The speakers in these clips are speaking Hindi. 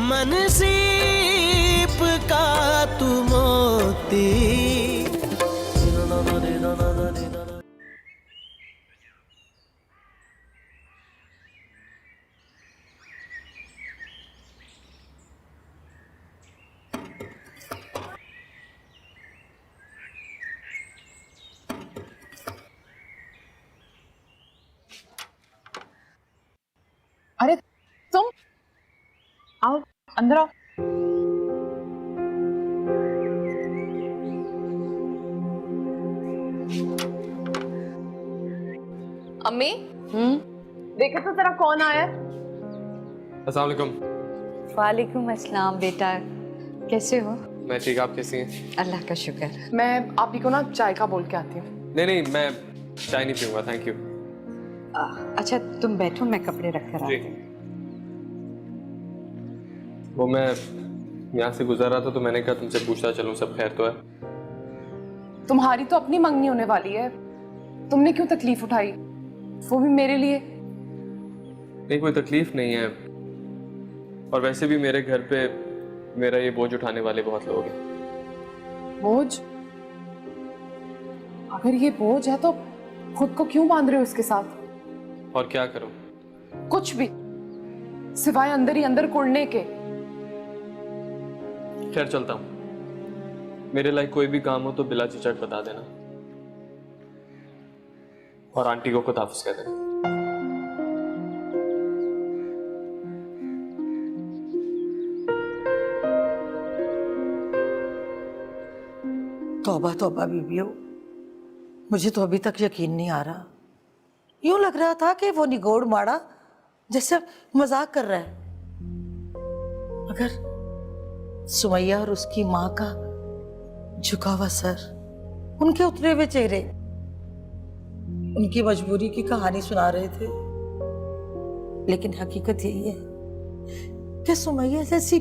मन सीप का तू मोती। अरे तुम आओ, अंदर आओ। अम्मी, देखे तो तेरा कौन आया है? अस्सलाम वालेकुम। वालेकुम अस्सलाम बेटा, कैसे हो? मैं ठीक, आप कैसी हैं? अल्लाह का शुक्र। मैं आप ही को ना चाय का बोल के आती हूँ। नहीं, मैं चाय नहीं पीऊंगा, थैंक यू। अच्छा तुम बैठो, मैं कपड़े रख कर आती हूँ। वो मैं यहाँ से गुजर रहा था तो मैंने कहा तुमसे पूछता चलूं सब खैर तो है। तुम्हारी तो अपनी मंगनी होने वाली है, तुमने क्यों तकलीफ उठाई, वो भी मेरे लिए। नहीं कोई तकलीफ नहीं है, और वैसे भी मेरे घर पे मेरा ये बोझ उठाने वाले बहुत लोग हैं। बोझ? अगर ये बोझ है तो खुद को क्यों बांध रहे हो इसके साथ? और क्या करूं? कुछ भी, सिवाय अंदर ही अंदर कुड़ने के। खैर चलता हूं, मेरे लायक कोई भी काम हो तो बिला झिझक बता देना, और आंटी को खुद हाफिज कह देना। तौबा तौबा बीबियो, मुझे तो अभी तक यकीन नहीं आ रहा। यूं लग रहा था कि वो निगोड़ माड़ा जैसे मजाक कर रहा है, मगर सुमैया और उसकी माँ का झुका हुआ सर, उनके उतरे हुए चेहरे, उनकी मजबूरी की कहानी सुना रहे थे। लेकिन हकीकत यही है कि सुमैया जैसी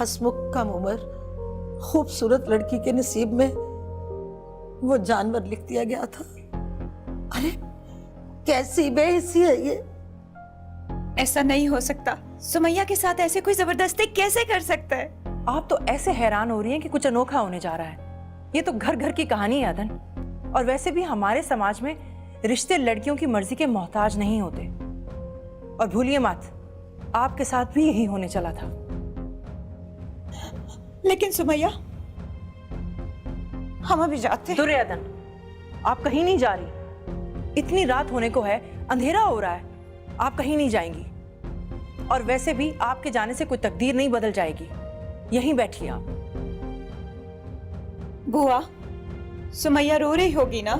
हंसमुख कम उम्र खूबसूरत लड़की के नसीब में वो जानवर लिख दिया गया था। अरे कैसी बेहिस्सी है ये। ऐसा नहीं हो सकता, सुमैया के साथ ऐसे कोई जबरदस्ती कैसे कर सकता है? आप तो ऐसे हैरान हो रही हैं कि कुछ अनोखा होने जा रहा है। ये तो घर घर की कहानी है अदन, और वैसे भी हमारे समाज में रिश्ते लड़कियों की मर्जी के मोहताज नहीं होते। और भूलिए मत, आपके साथ भी यही होने चला था। लेकिन सुमैया, हम अभी जाते हैं। दुरे अदन, आप कहीं नहीं जा रही। इतनी रात होने को है, अंधेरा हो रहा है, आप कहीं नहीं जाएंगी। और वैसे भी आपके जाने से कोई तकदीर नहीं बदल जाएगी। यहीं बैठिए आप। बुआ, सुमैया रो रही होगी ना?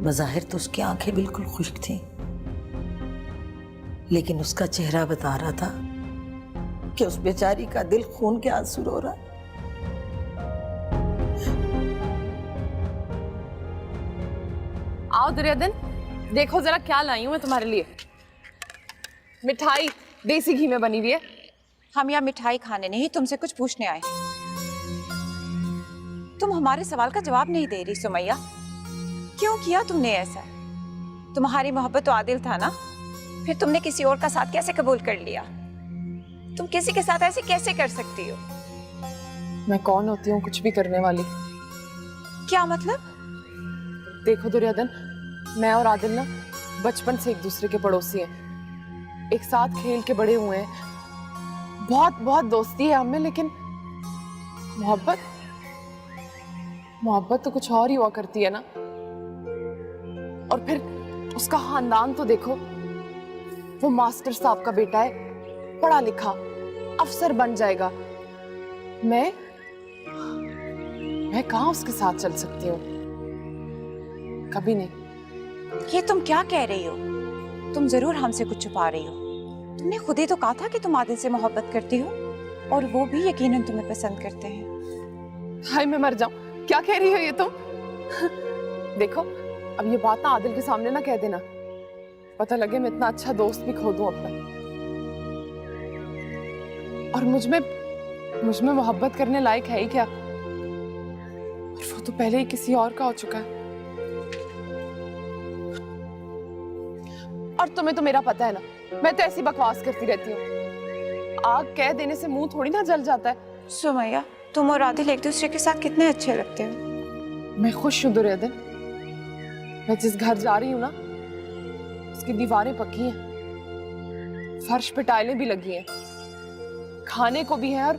बज़ाहिर तो उसकी आंखें बिल्कुल खुश्क थीं, लेकिन उसका चेहरा बता रहा था कि उस बेचारी का दिल खून के आंसू रो रहा है। आओ दुर्योधन, देखो जरा क्या लाई हूं मैं तुम्हारे लिए। मिठाई देसी घी में बनी हुई है। हम यहाँ मिठाई खाने नहीं, तुमसे कुछ पूछने आए। तुम हमारे सवाल का जवाब नहीं दे रही सुमैया, क्यों किया तुमने ऐसा? तुम्हारी मोहब्बत तो आदिल था ना, फिर तुमने किसी और का साथ कैसे कबूल कर लिया? तुम किसी के साथ ऐसे कैसे कर सकती हो? मैं कौन होती हूँ कुछ भी करने वाली? क्या मतलब? देखो दुर्योधन, मैं और आदिल ना बचपन से एक दूसरे के पड़ोसी हैं, एक साथ खेल के बड़े हुए हैं, बहुत बहुत दोस्ती है हमें। लेकिन मोहब्बत मोहब्बत तो कुछ और ही हुआ करती है ना। और फिर उसका खानदान तो देखो, वो मास्टर साहब का बेटा है, पढ़ा लिखा अफसर बन जाएगा। मैं कहाँ उसके साथ चल सकती हूँ? कभी नहीं। ये तुम क्या कह रही हो? तुम जरूर हमसे कुछ छुपा रही हो। तुमने खुद ही तो कहा था कि तुम आदिल से मोहब्बत करती हो, और वो भी यकीनन तुम्हें पसंद करते हैं। हाय मैं मर जाऊं, क्या कह रही हो ये तुम? देखो अब ये बात ना आदिल के सामने ना कह देना, पता लगे मैं इतना अच्छा दोस्त भी खो दूं अपना। और मुझ में मोहब्बत करने लायक है ही क्या? और वो तो पहले ही किसी और का हो चुका है। और तुम्हें तो मेरा पता है ना, मैं तो ऐसी बकवास करती रहती हूँ। आग कह देने से मुंह थोड़ी ना जल जाता है। सुमैया, तुम और आदिल एक दूसरे के साथ कितने अच्छे लगते हो। मैं खुश हूँ दुर्योधन। मैं जिस घर जा रही हूँ ना, उसकी दीवारें पक्की हैं, फर्श पे टाइलें भी लगी हैं, खाने को भी है और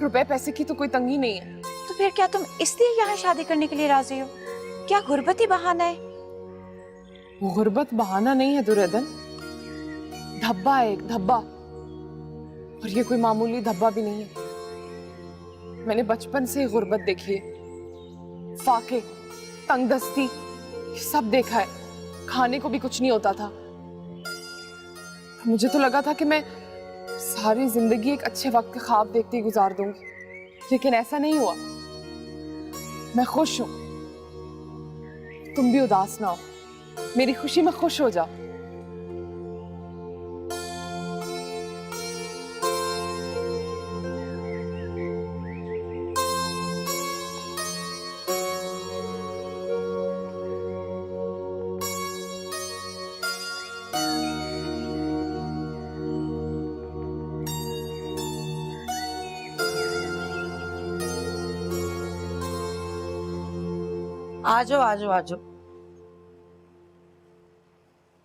रुपए पैसे की तो कोई तंगी नहीं है। तो फिर क्या तुम इसलिए यहाँ शादी करने के लिए राजी हो? क्या गुर्बत ही बहाना है? गुर्बत बहाना नहीं है दुर्योधन, धब्बा है, एक धब्बा। और ये कोई मामूली धब्बा भी नहीं है। मैंने बचपन से ही गुर्बत देखी है, फाके, तंगदस्ती, ये सब देखा है। खाने को भी कुछ नहीं होता था। मुझे तो लगा था कि मैं सारी जिंदगी एक अच्छे वक्त का ख्वाब देखती गुजार दूंगी, लेकिन ऐसा नहीं हुआ। मैं खुश हूं, तुम भी उदास ना हो, मेरी खुशी में खुश हो जाओ। आ जाओ आ जाओ आ जाओ।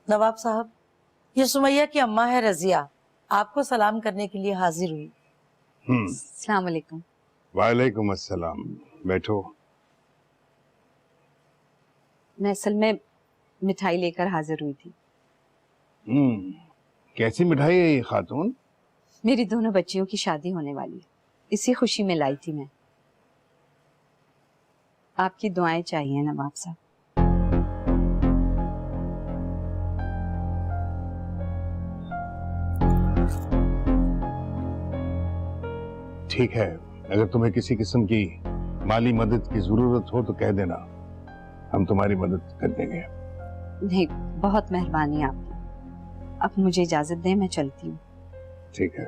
नवाब साहब, ये सुमैया की अम्मा है रजिया, आपको सलाम करने के लिए हाजिर हुई। अस्सलाम वालेकुम। वालेकुम अस्सलाम। बैठो। मैं असल में मिठाई लेकर हाजिर हुई थी। कैसी मिठाई है ये खातून? मेरी दोनों बच्चियों की शादी होने वाली है, इसी खुशी में लाई थी मैं। आपकी दुआएं चाहिए नवाब साहब। ठीक है, अगर तुम्हें किसी किस्म की माली मदद की जरूरत हो तो कह देना, हम तुम्हारी मदद कर देंगे। नहीं, बहुत मेहरबानी आपकी। अब मुझे इजाजत दें, मैं चलती हूँ। ठीक है।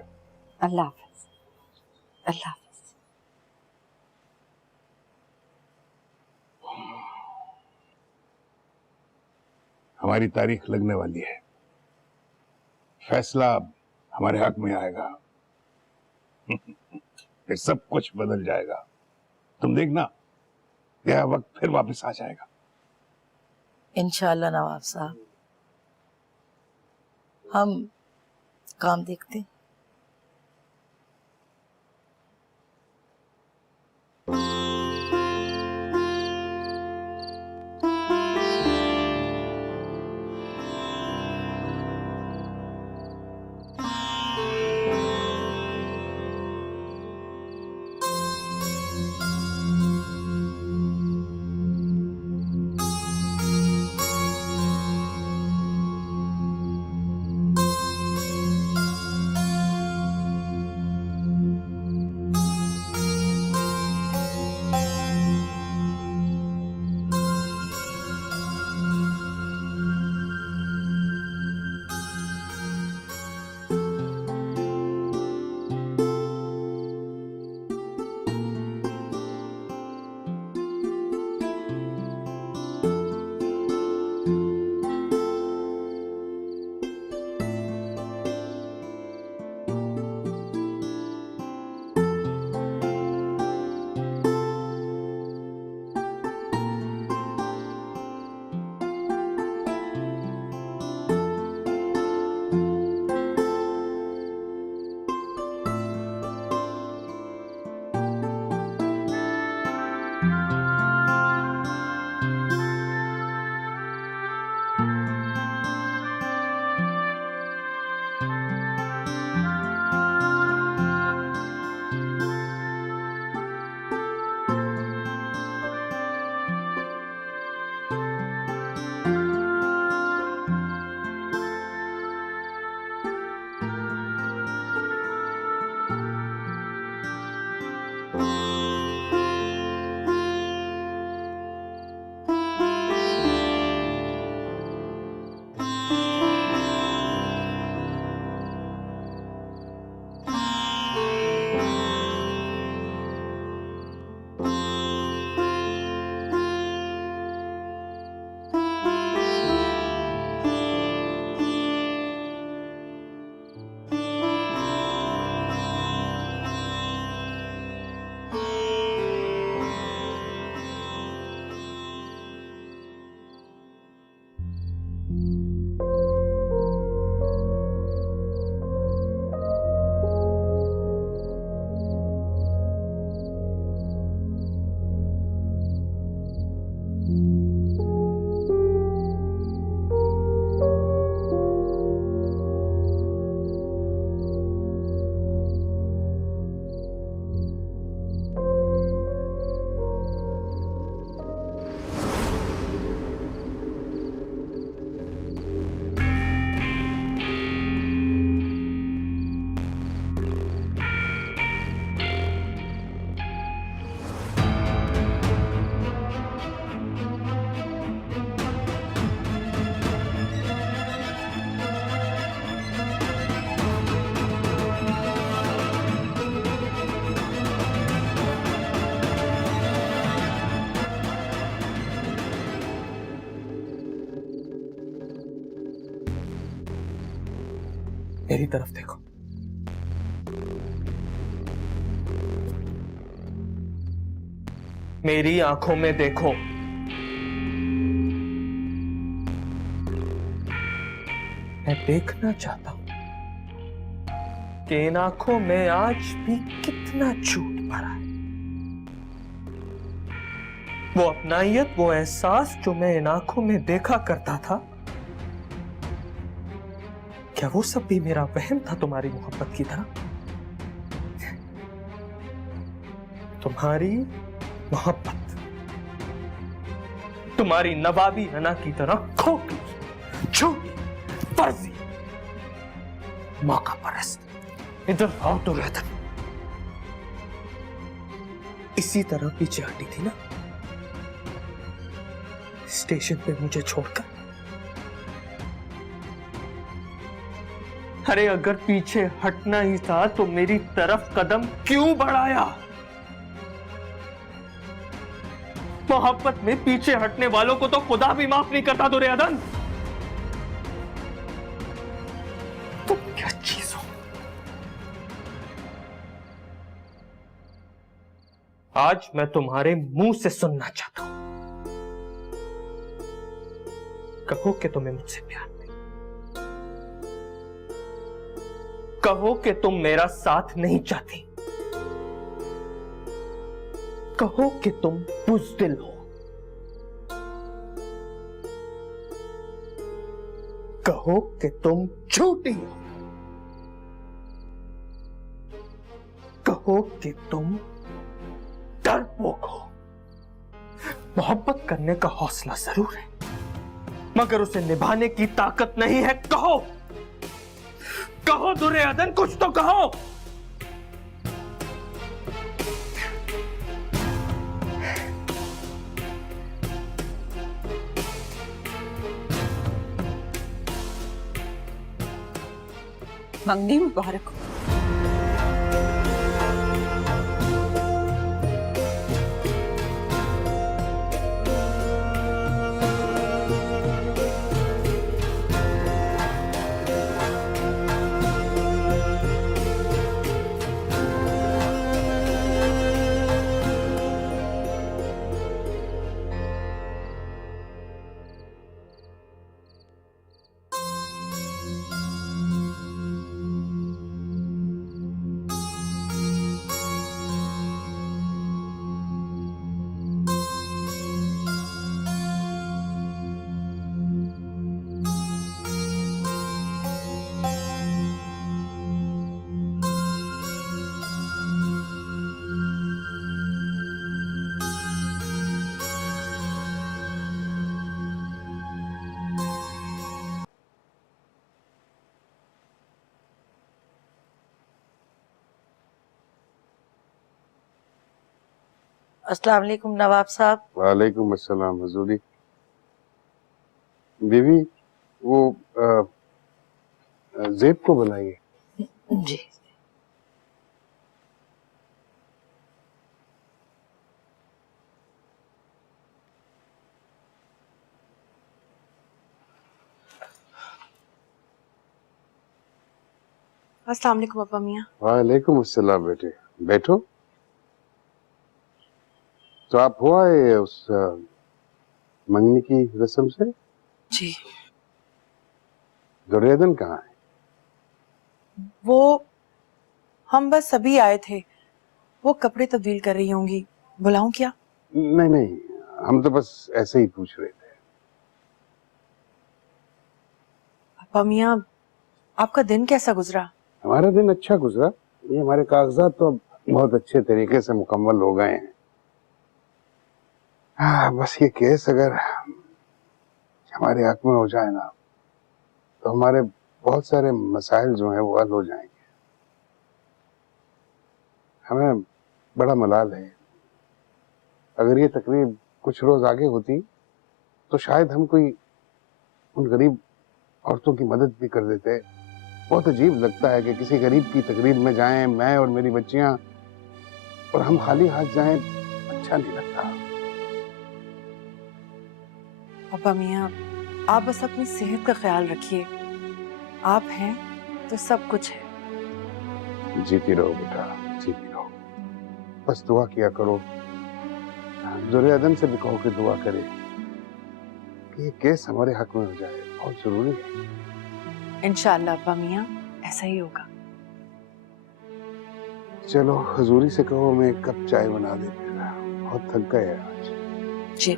अल्लाह हाफ़िज़। अल्लाह हाफ़िज़। हमारी तारीख लगने वाली है, फैसला अब हमारे हक में आएगा। फिर सब कुछ बदल जाएगा। तुम देखना, यह वक्त फिर वापस आ जाएगा। इंशाअल्लाह नवाब साहब, हम काम देखते हैं। मेरी तरफ देखो। मेरी आंखों में देखो। मैं देखना चाहता हूं कि इन आंखों में आज भी कितना झूठ भरा है। वो अपनाइयत, वो एहसास जो मैं इन आंखों में देखा करता था, क्या वो सब भी मेरा वहम था तुम्हारी मोहब्बत की तरह? तुम्हारी मोहब्बत तुम्हारी नवाबी हना की तरह खोखली, झूठी, फर्जी, मौका परस्त। इधर आओ तो रहता। इसी तरह पीछे हटी थी ना स्टेशन पे मुझे छोड़कर? अरे अगर पीछे हटना ही था तो मेरी तरफ कदम क्यों बढ़ाया? मोहब्बत में पीछे हटने वालों को तो खुदा भी माफ नहीं करता दुर्योधन। तुम क्या चीज हो? आज मैं तुम्हारे मुंह से सुनना चाहता हूं। कहो कि तुम्हें मुझसे प्यार नहीं, कहो कि तुम मेरा साथ नहीं चाहती, कहो कि तुम बुज़दिल हो, कहो कि तुम झूठी हो, कहो कि तुम डरपोक हो। मोहब्बत करने का हौसला जरूर है, मगर उसे निभाने की ताकत नहीं है। कहो, कहो दुर्योधन, कुछ तो कहो। मंगनी मुबारक हो। अस्सलाम वालेकुम नवाब साहब। वालेकुम अस्सलाम हजूरी। बीवी, वो जेब को बुलाइए। जी। अस्सलाम वालेकुम पापा मियाँ। वालेकुम अस्सलाम बेटे, बैठो। तो आप हो आए उस मंगनी की रस्म से? जी। दुर्योधन कहाँ है? वो हम बस अभी आए थे, वो कपड़े तब्दील कर रही होंगी। बुलाऊं क्या? नहीं नहीं, हम तो बस ऐसे ही पूछ रहे थे। पापा मियाँ, आपका दिन कैसा गुजरा? हमारा दिन अच्छा गुजरा। ये हमारे कागजात तो अब बहुत अच्छे तरीके से मुकम्मल हो गए हैं। बस ये केस अगर हमारे हक में हो जाए ना, तो हमारे बहुत सारे मसाइल जो हैं वो हल हो जाएंगे। हमें बड़ा मलाल है। अगर ये तकरीब कुछ रोज आगे होती तो शायद हम कोई उन गरीब औरतों की मदद भी कर देते। बहुत अजीब लगता है कि किसी गरीब की तकरीब में जाएं मैं और मेरी बच्चियां और हम खाली हाथ जाएं, अच्छा नहीं लगता। अब्बा मियाँ, आप बस अपनी सेहत का ख्याल रखिए। आप हैं तो सब कुछ है। जीती रहो बेटा, जीती रहो। बस दुआ किया करो। दुर्योधन से भी कहो कि दुआ करे कि ये केस हमारे हक में हो जाए, बहुत जरूरी है। इंशाअल्लाह अब्बा मियाँ, ऐसा ही होगा। चलो हजूरी से कहो मैं एक कप चाय बना दे, बहुत थक गए आज। जी।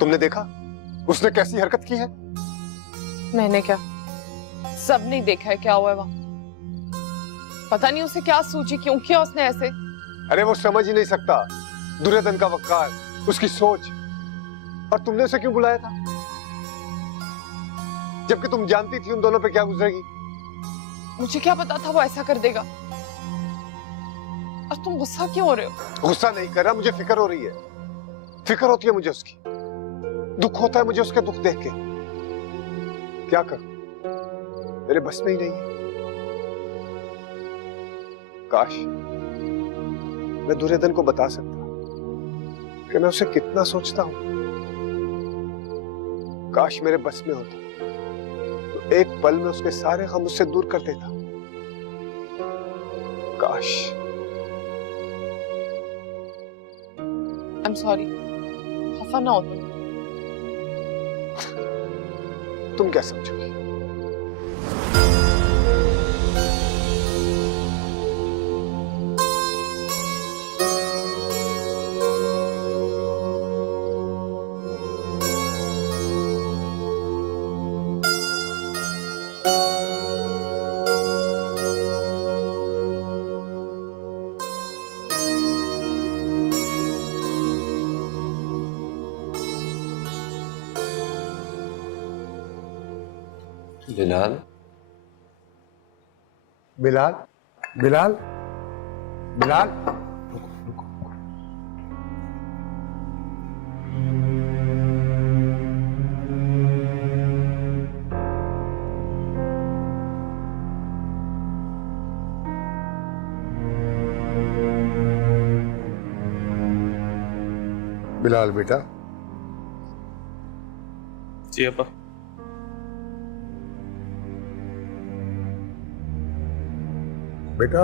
तुमने देखा उसने कैसी हरकत की है? मैंने क्या, सबने देखा है क्या हुआ है वहां। पता नहीं उसे क्या सूझी, क्यों किया उसने ऐसे। अरे वो समझ ही नहीं सकता, दुर्योधन का वक़ार, उसकी सोच। और तुमने उसे क्यों बुलाया था, जबकि तुम जानती थी उन दोनों पे क्या गुजरेगी? मुझे क्या पता था वो ऐसा कर देगा। और तुम गुस्सा क्यों हो रहे हो? गुस्सा नहीं कर रहा, मुझे फिक्र हो रही है। फिक्र होती है मुझे उसकी, दुख होता है मुझे उसके दुख देख के। क्या करूं, मेरे बस में ही नहीं है। काश मैं दुर्योधन को बता सकता कि मैं उसे कितना सोचता हूं। काश मेरे बस में होता तो एक पल में उसके सारे गम उससे दूर कर देता। काश। I'm sorry, खफा ना हो तुम क्या समझोगी? बिलाल, बिलाल, बिलाल, बिलाल। बिलाल बेटा। जी अब्बा। बेटा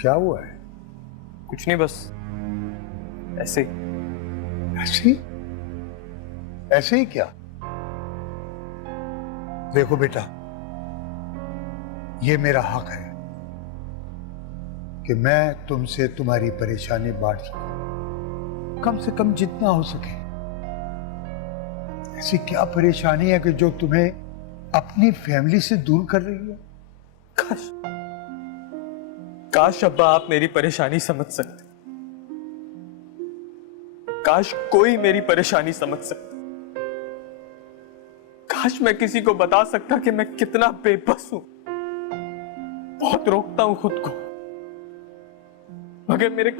क्या हुआ है? कुछ नहीं, बस ऐसे ही। ऐसे ही? ऐसे ही क्या? देखो बेटा, ये मेरा हक है कि मैं तुमसे तुम्हारी परेशानी बांट सकूं, कम से कम जितना हो सके। ऐसी क्या परेशानी है कि जो तुम्हें अपनी फैमिली से दूर कर रही है? काश अब्बा आप मेरी परेशानी समझ सकते। काश कोई मेरी परेशानी समझ सकता। काश मैं किसी को बता सकता कि मैं कितना बेबस हूं। बहुत रोकता हूं खुद को, मगर मेरे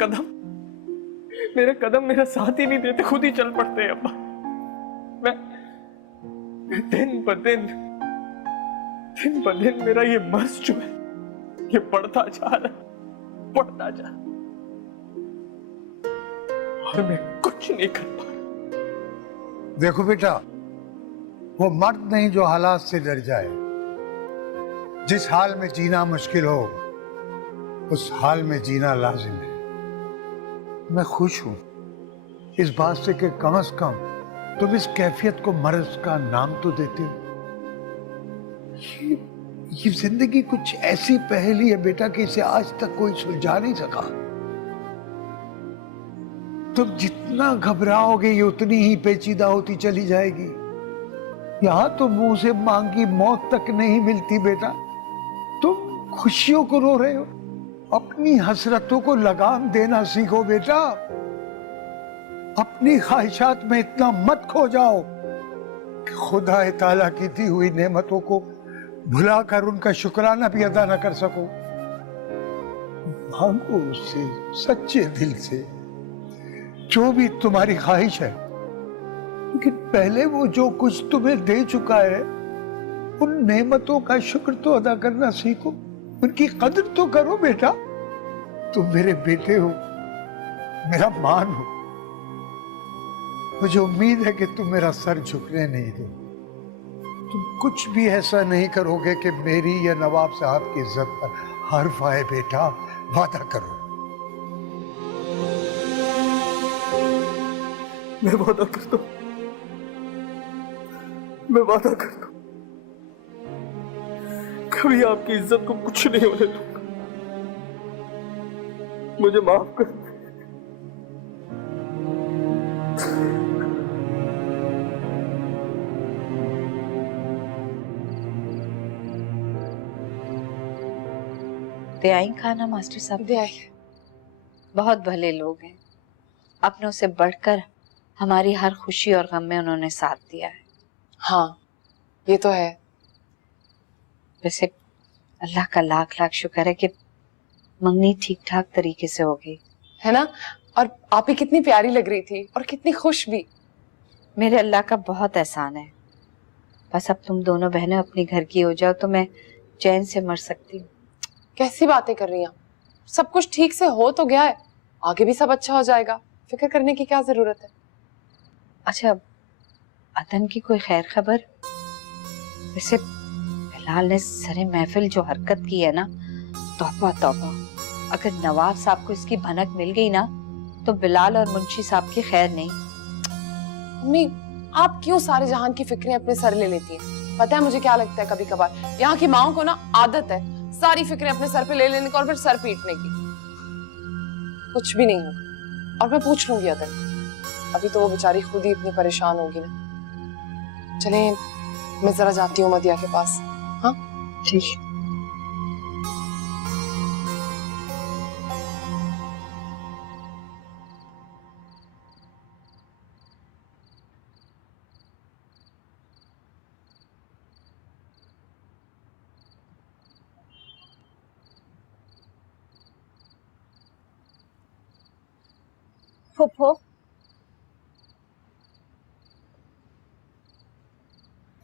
कदम मेरा साथ ही नहीं देते, खुद ही चल पड़ते हैं अब्बा। मैं दिन ब दिन मेरा ये मर्ज जो है ये बढ़ता जा रहा है, बढ़ता जा, और मैं कुछ नहीं कर पा रहा। देखो बेटा, वो मर्द नहीं जो हालात से डर जाए। जिस हाल में जीना मुश्किल हो उस हाल में जीना लाजिम है। मैं खुश हूं इस बात से कि कम से कम तुम इस कैफियत को मर्ज का नाम तो देते हो। ये जिंदगी कुछ ऐसी पहेली है बेटा कि इसे आज तक कोई सुलझा नहीं सका। तुम जितना घबराओगे ये उतनी ही पेचीदा होती चली जाएगी। यहां तो मुंह से मांगी मौत तक नहीं मिलती बेटा। तुम खुशियों को रो रहे हो। अपनी हसरतों को लगाम देना सीखो बेटा। अपनी ख्वाहिशात में इतना मत खो जाओ कि खुदा ताला की दी हुई नेमतों को भुलाकर उनका शुक्राना भी अदा न कर सको। मांगो उससे सच्चे दिल से जो भी तुम्हारी ख्वाहिश है, लेकिन पहले वो जो कुछ तुम्हें दे चुका है उन नेमतों का शुक्र तो अदा करना सीखो, उनकी कदर तो करो बेटा। तुम मेरे बेटे हो, मेरा मान हो। मुझे उम्मीद है कि तुम मेरा सर झुकने नहीं दो। तुम कुछ भी ऐसा नहीं करोगे कि मेरी या नवाब साहब की इज्जत पर हर्फ आए बेटा, वादा करो। मैं वादा करता हूं, मैं वादा करता हूं, कभी आपकी इज्जत को कुछ नहीं होने दूंगा। मुझे माफ कर। दे आई खाना मास्टर साहब? दे आई। बहुत भले लोग हैं, अपनों से बढ़कर हमारी हर खुशी और गम में उन्होंने साथ दिया है। हाँ, ये तो है। वैसे अल्लाह का लाख लाख शुक्र है कि मंगनी ठीक ठाक तरीके से हो गई है ना। और आप ही कितनी प्यारी लग रही थी और कितनी खुश भी। मेरे अल्लाह का बहुत एहसान है। बस अब तुम दोनों बहनें अपने घर की हो जाओ तो मैं चैन से मर सकती हूँ। कैसी बातें कर रही हैं? सब कुछ ठीक से हो तो गया है, आगे भी सब अच्छा हो जाएगा, फिक्र करने की क्या जरूरत है। अच्छा, अदन की कोई खैर खबर? वैसे बिलाल ने सरे महफिल जो हरकत की है ना, तौबा तौबा। अगर नवाब साहब को इसकी भनक मिल गई ना तो बिलाल और मुंशी साहब की खैर नहीं। मम्मी, आप क्यों सारे जहान की फिक्रें अपने सर ले लेती हैं? पता है मुझे क्या लगता है कभी कभार, यहाँ की माओं को ना आदत है सारी फिक्रें अपने सर पे ले लेने की और फिर सर पीटने की। कुछ भी नहीं होगा और मैं पूछ लूंगी अदन। अभी तो वो बेचारी खुद ही इतनी परेशान होगी ना। चले, मैं जरा जाती हूँ मदिया के पास। हाँ ठीक। फुफो,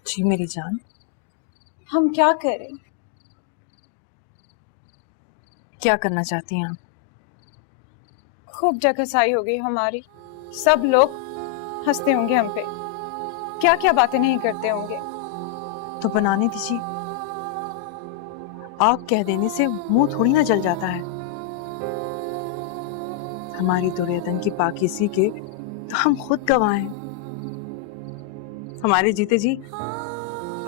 जी मेरी जान। हम क्या करें? क्या करना चाहती हैं आप? खूब जगहसाई हो गई हमारी। सब लोग हंसते होंगे हम पे, क्या क्या बातें नहीं करते होंगे। तो बनाने दीजिए। आप कह देने से मुंह थोड़ी ना जल जाता है। हमारी दुर्योधन की पाकीज़गी के तो हम खुद गवाह हैं। हमारे जीते जी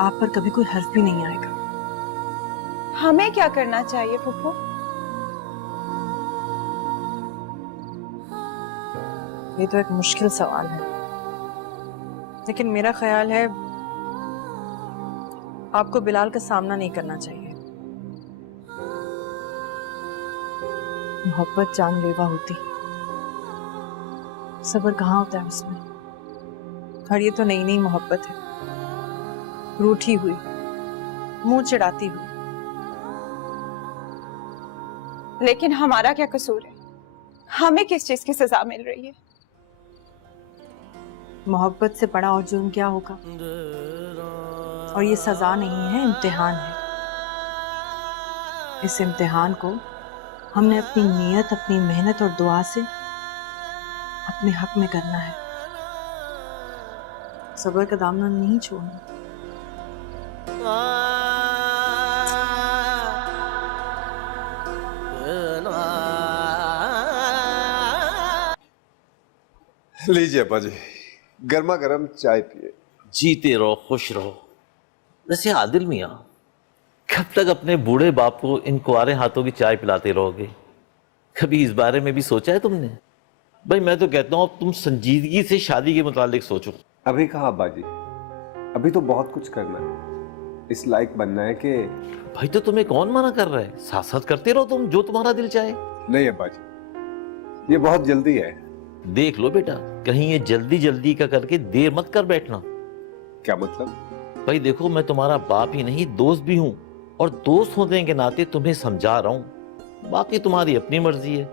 आप पर कभी कोई हर्फ भी नहीं आएगा। हमें क्या करना चाहिए फुफो? ये तो एक मुश्किल सवाल है, लेकिन मेरा ख्याल है आपको बिलाल का सामना नहीं करना चाहिए। मोहब्बत जानलेवा होती, सब्र कहाँ होता है उसमें। और ये तो नई नई मोहब्बत है, रूठी हुई, मुंह चिढ़ाती हुई। लेकिन हमारा क्या कसूर है? हमें किस चीज की सजा मिल रही है? मोहब्बत से बड़ा और जुर्म क्या होगा? और ये सजा नहीं है, इम्तिहान है। इस इम्तिहान को हमने अपनी नीयत, अपनी मेहनत और दुआ से अपने हक में करना है। सब्र का दामन नहीं छोड़ना। लीजिए अब्बा जी, गर्मा गर्म चाय पिए। जीते रहो, खुश रहो। वैसे आदिल मियाँ, कब तक अपने बूढ़े बाप को इन कुंवारे हाथों की चाय पिलाते रहोगे? कभी इस बारे में भी सोचा है तुमने? भाई मैं तो कहता हूँ अब तुम संजीदगी से शादी के मुतालिक सोचो। अभी कहा अब्बा जी, अभी तो बहुत कुछ करना है। इस लायक बनना है कि भाई तो तुम्हें कौन मना कर रहा है? साथ साथ करते रहो तुम, जो तुम्हारा दिल चाहे। नहीं अब्बा जी, ये बहुत जल्दी है। देख लो बेटा, कहीं ये जल्दी जल्दी का करके देर मत कर बैठना। क्या मतलब? भाई देखो, मैं तुम्हारा बाप ही नहीं दोस्त भी हूँ, और दोस्त होने के नाते तुम्हें समझा रहा हूँ, बाकी तुम्हारी अपनी मर्जी है।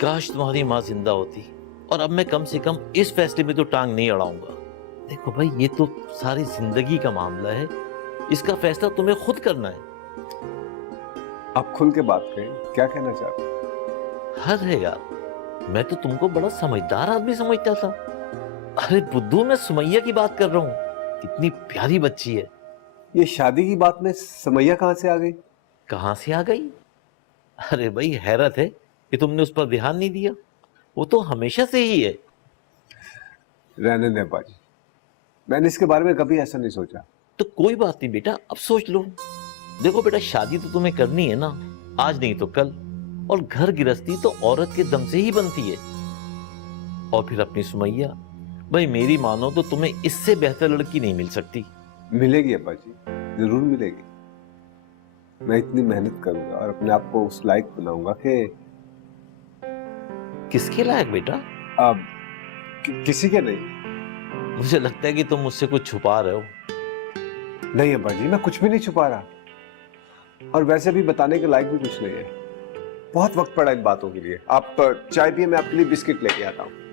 काश तुम्हारी माँ जिंदा होती, और अब मैं कम से कम इस फैसले में तो टांग नहीं अड़ाऊंगा। देखो भाई, ये तो सारी जिंदगी का मामला है, इसका फैसला तुम्हें खुद करना है। आप खुल के बात करें, क्या कहना चाहते हैं? हद है यार, मैं तो तुमको बड़ा समझदार आदमी समझता था। अरे बुद्धू, मैं सुमैया की बात कर रहा हूँ, कितनी प्यारी बच्ची है। ये शादी की बात में समैया कहाँ से आ गई? कहाँ से आ गई? अरे भाई, हैरत है कि तुमने उस पर ध्यान नहीं दिया, वो तो हमेशा से ही है। रहने दे अब्बा जी, मैंने इसके बारे में कभी ऐसा नहीं सोचा। तो कोई बात नहीं बेटा, अब सोच लो। देखो बेटा, शादी तो तुम्हें करनी है ना, आज नहीं तो कल, और घर गृहस्थी तो औरत के दम से ही बनती है। और फिर अपनी सुमैया, भाई मेरी मानो तो तुम्हें इससे बेहतर लड़की नहीं मिल सकती। मिलेगी अब्बा जी, जरूर मिलेगी। मैं इतनी मेहनत करूंगा और अपने आप को उस लायक बनाऊंगा कि किसके लायक बेटा? अब किसी के नहीं। मुझे लगता है कि तुम मुझसे कुछ छुपा रहे हो। नहीं अब्बा जी, मैं कुछ भी नहीं छुपा रहा, और वैसे भी बताने के लायक भी कुछ नहीं है। बहुत वक्त पड़ा इन बातों के लिए। आप चाय पिए, मैं आपके लिए बिस्किट लेके आता हूँ।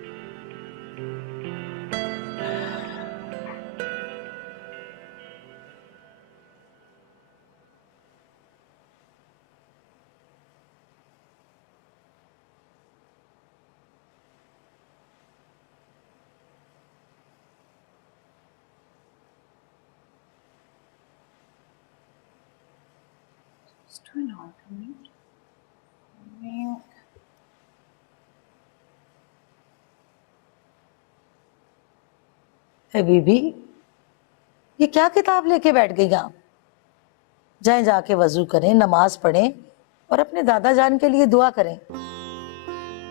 है बीबी, ये क्या किताब लेके बैठ गई आप? जाएं, जाके वजू करें, नमाज पढ़ें और अपने दादा जान के लिए दुआ करें।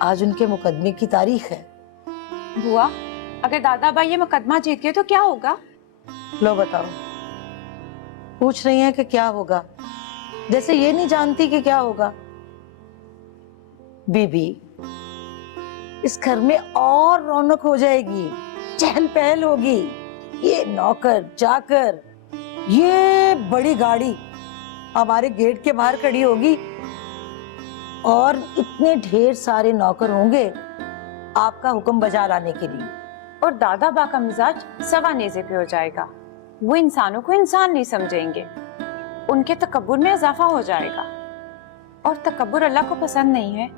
आज उनके मुकदमे की तारीख है। बुआ, अगर दादा भाई ये मुकदमा जीत गए तो क्या होगा? लो बताओ, पूछ रही हैं कि क्या होगा, जैसे ये नहीं जानती कि क्या होगा। बीबी, इस घर में और रौनक हो जाएगी, चहल पहल होगी। ये नौकर चाकर, ये बड़ी गाड़ी हमारे गेट के बाहर खड़ी होगी, और इतने ढेर सारे नौकर होंगे आपका हुक्म बजा लाने के लिए। और दादा बा का मिजाज सवा नेज़े पे हो जाएगा। वो इंसानों को इंसान नहीं समझेंगे, उनके तकब्बुर में इजाफा हो जाएगा, और तकब्बुर अल्लाह को पसंद नहीं है।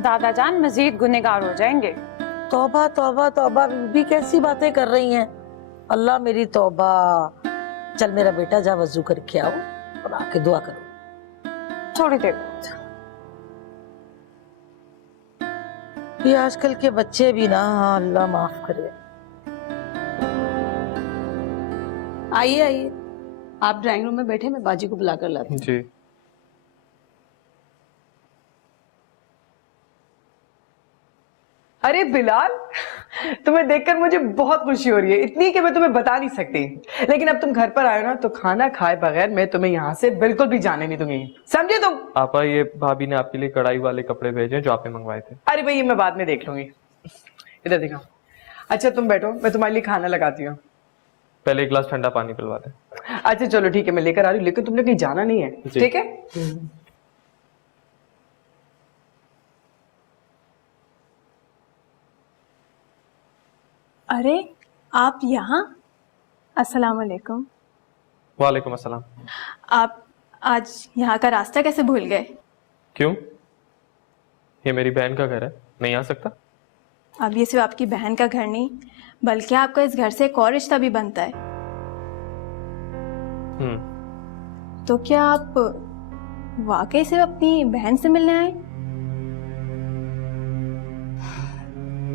दादा जान मजीद गुनहगार हो जाएंगे। तौबा तौबा तौबा, बीबी कैसी बातें कर रही हैं? अल्लाह मेरी तौबा। चल मेरा बेटा, जा वजू करके आओ और आके दुआ करो। थोड़ी देर। ये आजकल के बच्चे भी ना, अल्लाह माफ करे। आइए आइए, आप ड्राइंग रूम में बैठे, मैं बाजी को बुलाकर लाती हूँ। जी। अरे बिलाल, तुम्हें देखकर मुझे बहुत खुशी हो रही है, इतनी कि मैं तुम्हें बता नहीं सकती। लेकिन अब तुम घर पर आए ना, तो खाना खाए बगैर मैं तुम्हें यहाँ से बिल्कुल भी जाने नहीं दूंगी, समझे तुम? आपा, ये भाभी ने आपके लिए कढ़ाई वाले कपड़े भेजे जो आपने मंगवाए थे। अरे भाई, ये मैं बाद में देख लूंगी। इधर देखो। अच्छा तुम बैठो, मैं तुम्हारे लिए खाना लगाती हूँ। पहले एक गिलास ठंडा पानी पिलवा दे। अच्छा चलो ठीक है, मैं लेकर आ रही हूँ, लेकिन तुमने कहीं जाना नहीं है, ठीक है? अरे आप यहाँ? अस्सलाम वालेकुम। वालेकुम अस्सलाम। आप आज यहाँ का रास्ता कैसे भूल गए? क्यों? ये मेरी बहन का घर है, नहीं आ सकता? अब ये सिर्फ आपकी बहन का घर नहीं, बल्कि आपका इस घर से एक और रिश्ता भी बनता है। तो क्या आप वाकई सिर्फ अपनी बहन से मिलने आए?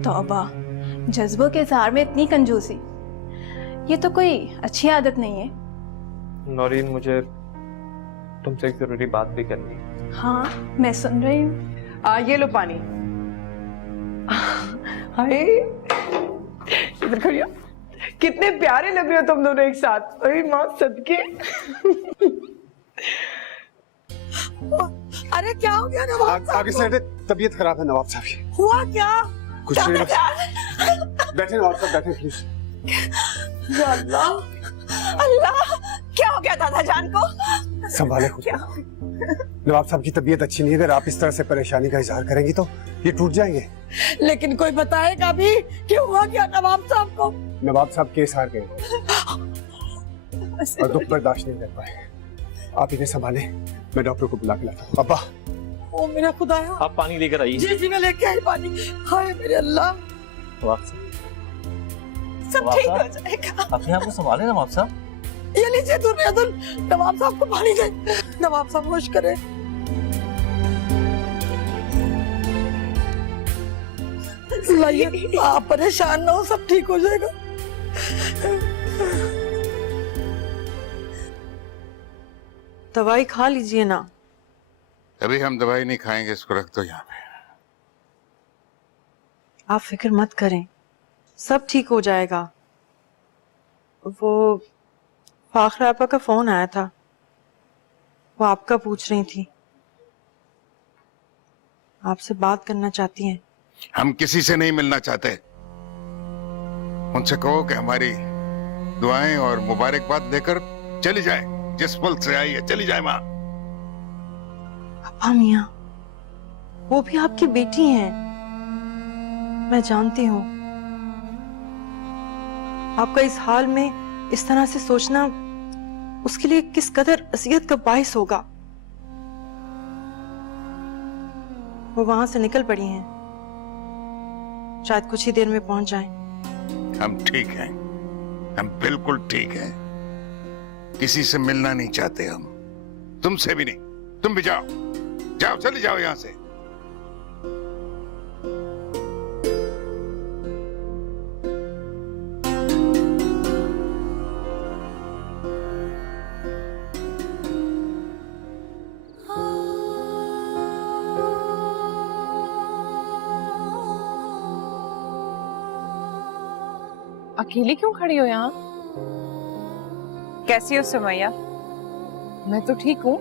तौबा, जज्बों के इजहार में इतनी कंजूसी, ये तो कोई अच्छी आदत नहीं है। नौरीन, मुझे तुमसे एक जरूरी बात भी करनी है। हाँ, मैं सुन रही हूँ। ये लो पानी। हाय, इधर खड़िया। कितने प्यारे लग रहे हो तुम दोनों एक साथ। अरे माँ सदके। अरे क्या हो गया नवाब साहब आगे से हटे, तबीयत खराब है नवाब साहब की। हुआ क्या? कुछ नहीं बस। बैठे नवाब साहब, बैठे प्लीज। या अल्लाह, अल्लाह, क्या हो गया दादा जान को? संभाले खुद। नवाब साहब की तबीयत अच्छी नहीं है, अगर आप इस तरह से परेशानी का इजहार करेंगी तो ये टूट जाएंगे। लेकिन कोई बताएगा भी कि हुआ क्या नवाब साहब को? नवाब साहब केस हार गए और दुख बर्दाश्त नहीं कर पाए। आप इन्हें संभाले, मैं डॉक्टर को बुला के लाता हूँ। अब्बा, ओ मेरा खुदाया। आप पानी लेकर आइए। जी जी मैं लेके आई पानी। हाय मेरे अल्लाह, सब ठीक हो जाएगा। अपने आप को संभाले नवाब साहब। ये लीजिए दुनियादुल, नवाब साहब को पानी दे। नवाब साहब होश करे। लाइए, आप परेशान ना हो, सब ठीक हो जाएगा। दवाई खा लीजिए ना। अभी हम दवाई नहीं खाएंगे, इसको रख दो यहाँ पे। आप फिक्र मत करें, सब ठीक हो जाएगा। वो फाखरा आपा का फोन आया था, वो आपका पूछ रही थी, आपसे बात करना चाहती हैं। हम किसी से नहीं मिलना चाहते। उनसे कहो कि हमारी दुआएं और मुबारकबाद देकर चली जाए। जिस मुल्क से आई है चली जाए माँ। अब्बा मियाँ, वो भी आपकी बेटी हैं, मैं जानती हूँ। आपका इस हाल में इस तरह से सोचना उसके लिए किस कदर असियत का बाइस होगा। वो वहां से निकल पड़ी हैं, शायद कुछ ही देर में पहुंच जाएं। हम ठीक हैं, हम बिल्कुल ठीक हैं। किसी से मिलना नहीं चाहते हम, तुमसे भी नहीं। तुम भी जाओ, जाओ, चले जाओ यहां से। अकेली क्यों खड़ी हो यहाँ? कैसी हो सुमैया? मैं तो ठीक हूँ,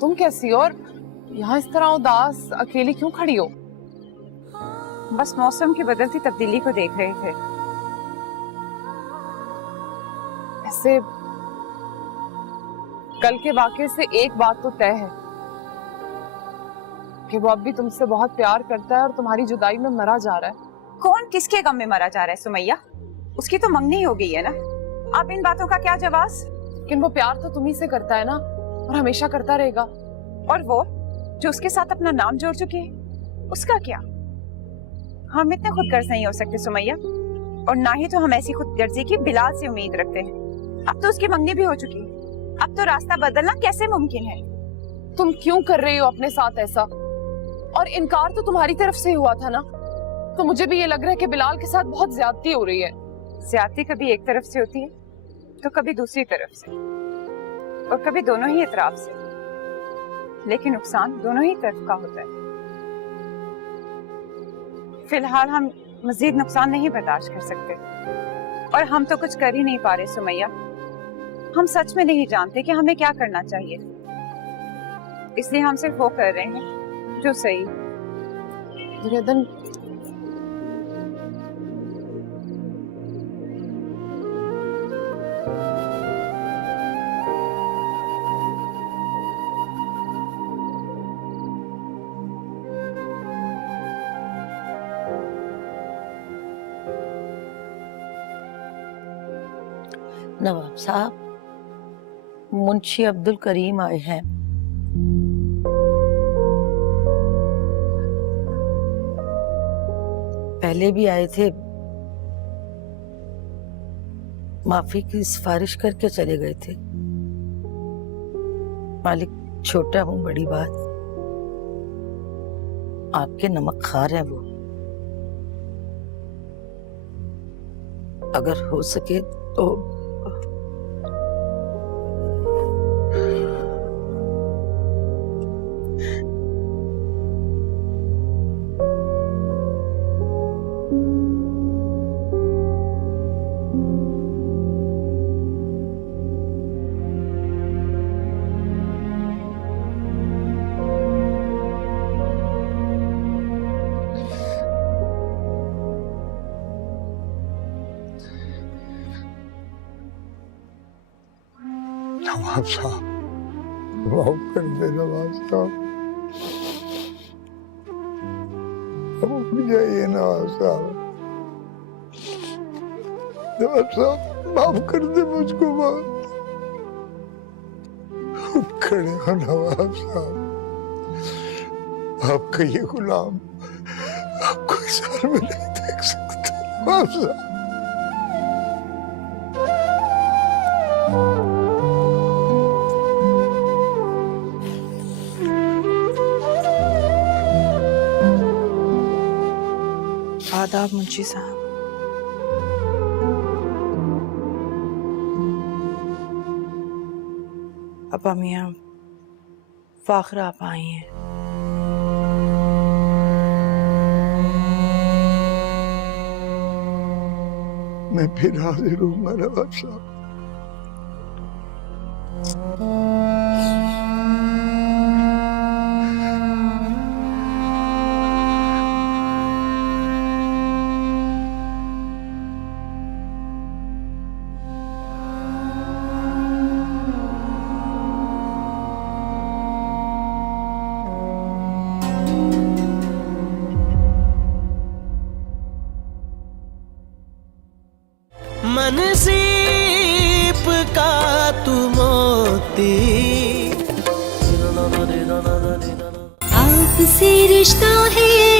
तुम कैसी हो? और यहाँ इस तरह उदास अकेली क्यों खड़ी हो? बस मौसम की बदलती तब्दीली को देख रहे थे। ऐसे कल के वाकये से एक बात तो तय है कि वो अब भी तुमसे बहुत प्यार करता है और तुम्हारी जुदाई में मरा जा रहा है। कौन किसके गम में मरा जा रहा है सुमैया? उसकी तो मंगनी हो गई है ना। आप इन बातों का क्या जवाब? लेकिन वो प्यार तो तुम्ही से करता है ना, और हमेशा करता रहेगा। और वो जो उसके साथ अपना नाम जोड़ चुकी है, उसका क्या? हम इतने खुदगर्ज नहीं हो सकते सुमैया, और ना ही तो हम ऐसी खुदगर्जी की बिलाल से उम्मीद रखते हैं। अब तो उसकी मंगनी भी हो चुकी है, अब तो रास्ता बदलना कैसे मुमकिन है? तुम क्यों कर रही हो अपने साथ ऐसा? और इनकार तो तुम्हारी तरफ से हुआ था ना, तो मुझे भी ये लग रहा है कि बिलाल के साथ बहुत ज्यादती हो रही है। ज्यादती कभी एक तरफ से होती है तो कभी दूसरी तरफ से, और कभी दोनों ही इतराफ से, लेकिन नुकसान दोनों ही तरफ का होता है। फिलहाल हम मजीद नुकसान नहीं बर्दाश्त कर सकते, और हम तो कुछ कर ही नहीं पा रहे सुमैया। हम सच में नहीं जानते कि हमें क्या करना चाहिए, इसलिए हम सिर्फ वो कर रहे हैं जो सही। दुर्योधन, नवाब साहब, मुंशी अब्दुल करीम आए हैं। पहले भी आए थे, माफी की सिफारिश करके चले गए थे। मालिक, छोटा हूं बड़ी बात, आपके नमक खार हैं वो। अगर हो सके तो नवाब साहब, माफ कर दे नवाब साहब, अब उठ जाइए नवाब साहब। नवाब साहब माफ कर दे मुझको, माफ। उठ खड़े हो नवाब साहब, आपका ये गुलाम आपको इस हाल में नहीं देख सकता नवाब साहब। आदाब मुंशी साहब। अपा मियाँ फाखरा आप आई हैं। मैं फिर हाजिर हूँ नवाब साहब। मन सीप का तू मोती, आपसे रिश्ता है